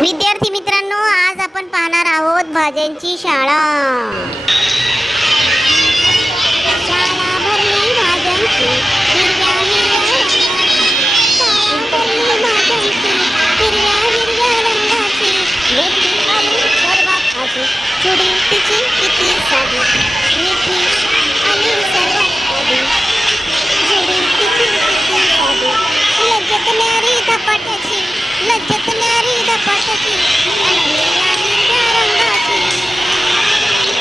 विद्यार्थी मित्रांनो, आज आपण पाहणार आहोत भाज्यांची शाळा. शाळा भरली भाज्यांची, हिरव्या हिरव्या शाळा भरली भाज्यांची, हिरव्या हिरव्या रंगाची. मेथी आली सर्वात आधी, चुडी तिची किती साधी. मेथी आली सर्वात आधी, चुडी तिची किती साधी. लज्जत न्यारी धपाट्याची, लज्जत न्यारी धपाट्याची, हिरव्या हिरव्या रंगाची.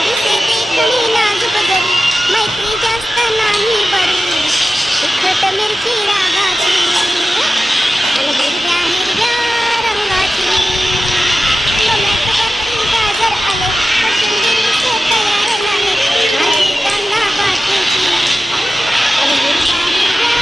दिसे देखणी नाजूक जरी, मैत्री जास्त नाही बरी. तिखट मिरची रागाची, हिरव्या हिरव्या रंगाची. टोमॅटो काकडी गाजर आले, कोशिंबीरचे तयार झाले. भाजी कांदा भाजीची, हिरव्या हिरव्या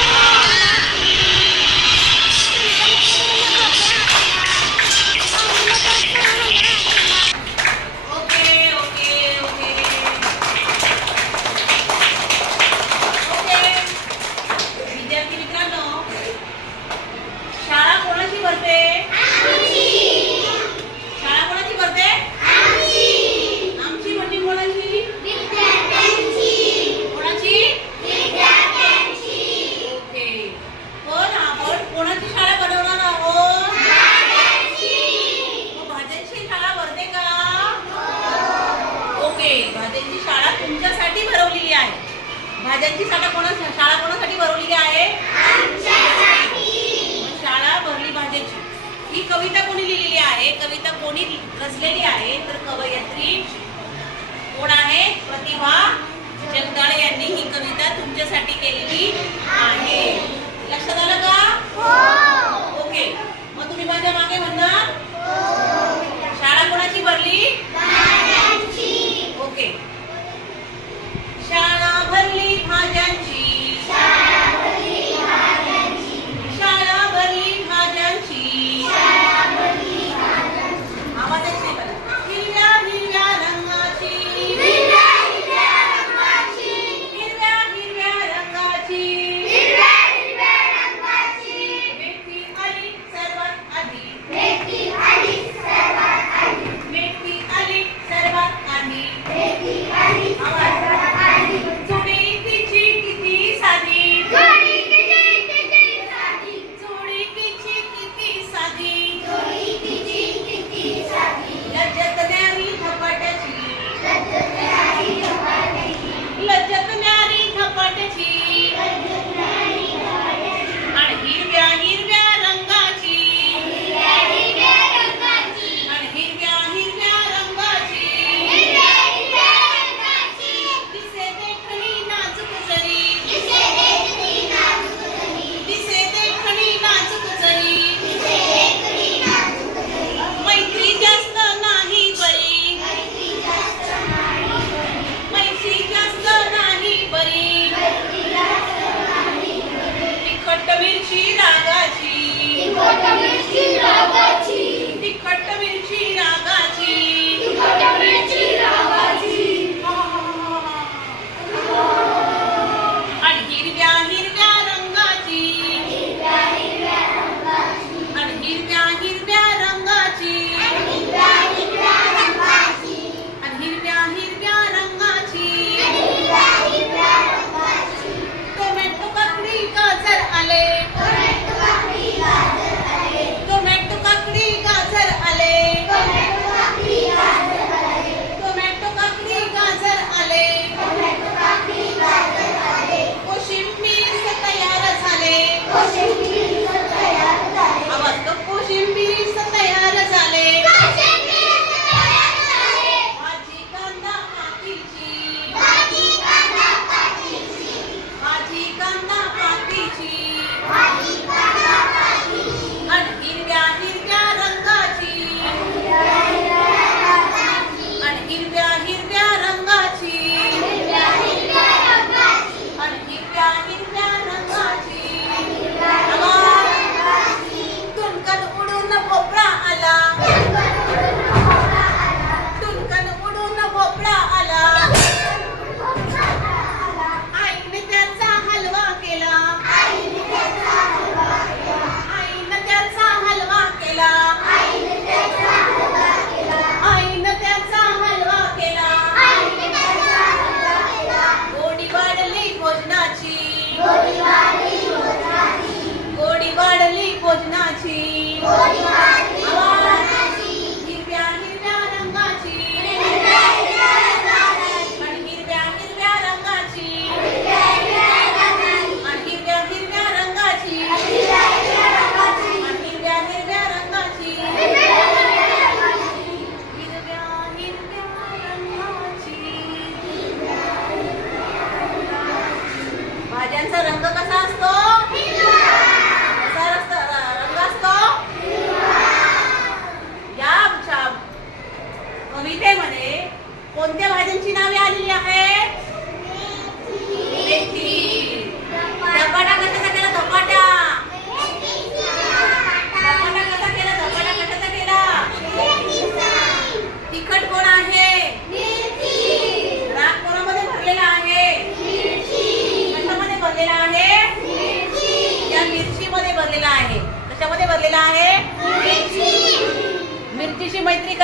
भाज्यांची शाळा तुमच्यासाठी भरवलेली आहे. भाज्यांची शाळा कोणासाठी भरवलेली आहे? शाळा भरली भाज्याची. ही कविता कोणी लिहिलेली आहे? कविता कोणी रचलेली आहे? तर कवयित्री कोण आहे? प्रतिभा जगदाळे यांनी ही कविता तुमच्यासाठी केलेली आहे. लक्षात आलं का? ओके. मग तुम्ही माझ्या मागे म्हणणार शाळा कोणाची भरली? ओके. शाळा भरली भाज्यांची, शाळा भरली भाज्यांची, आवाज येत नाही मला. हिरव्या हिरव्या रंगाची, हिरव्या हिरव्या रंगाची. मेथी आली सर्वात आधी,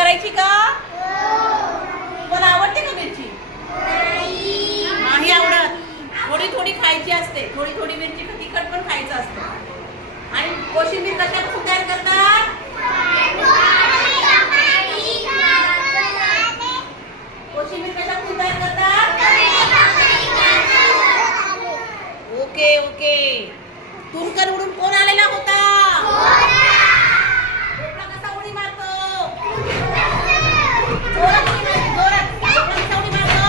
करायची का? तुम्हाला आवडते का मिरची? नाही आवडत. थोडी थोडी खायची असते. थोडी थोडी मिरची तिखट पण खायचं असतं. आणि कोशिंबीर कशापासून तयार करतात? कोशिंबीर कशापासून तयार करतात? Okay okay. तुमकन उडून कोण आलेला होता? भोपळा कसा उडी मारतो? जोरात उडी मारतो, जोरात. भोपळा कसा उडी मारतो?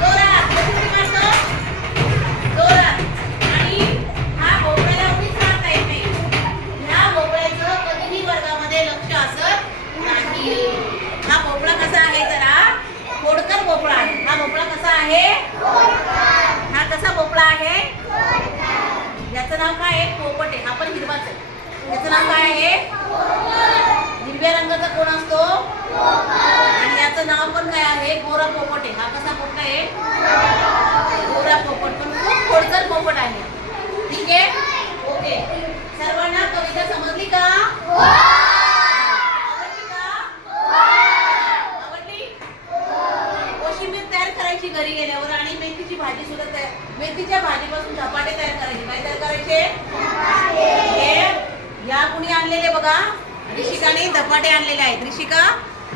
जोरात. कशी उडी मारतो? जोरात. आणि हा भोपळ्याला उडीच मारता येत नाही. ह्या भोपळ्याचं कधीही वर्गामध्ये लक्ष असत नाही. हा भोपळा कसा आहे जरा खोडकर भोपळा आहे. हा भोपळा कसा आहे? हा कसा भोपळा आहे? याचं नाव काय आहे? पोपट आहे. हा पण हिरवाच आहे. याचं नाव काय आहे? हिरव्या रंगाचा कोण असतो? आणि याचं नाव पण काय आहे? गोरा पोपट आहे. हा कसा पोपट आहे? गोरा पोपट, पण खूप खोडकर पोपट आहे. ठीक आहे, ओके. सर्वांना कविता समजली का? आवडली का? आवडली? कोशिंबीर तयार करायची घरी गेल्यावर आणि मेथीची भाजी सुद्धा तयार. मेथीच्या भाजीपासून धपाटे तयार करायचे. काय तयार करायचे? हे या कुणी आणलेले बघा, ऋषिकाने धपाटे आणलेले आहेत.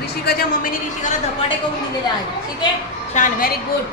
ऋषिकाच्या मम्मीने ऋषिकाला धपाटे करून दिलेले आहेत. ठीक आहे, छान, व्हेरी गुड.